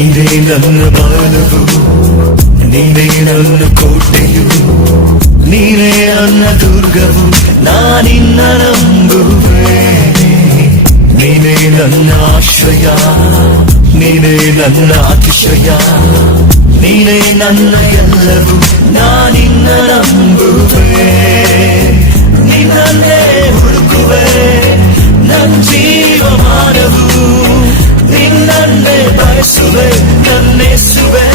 ನೀನೇ ನನ್ನ ಬಾಲವು, ನೀನೇ ನನ್ನ ಕೋಟೆಯು, ನೀನೇ ನನ್ನ ದುರ್ಗವು, ನಾನಿನ್ನ ನಂಬುವೆ. ನೀನೇ ನನ್ನ ಆಶ್ರಯ, ನೀನೇ ನನ್ನ ಅತಿಶಯ, ನೀನೇ ನನ್ನ ಎಲ್ಲವೂ, ನಾನಿನ್ನ ನಂಬುವೆ. ನಿನ್ನನ್ನೇ ಹುಡುಕುವೆ ನನ್ನ ಜೀವಮಾನವು, ನಿನ್ನನ್ನೇ ಬಯಸುವೆ ನನ್ನೆಸುವೆ.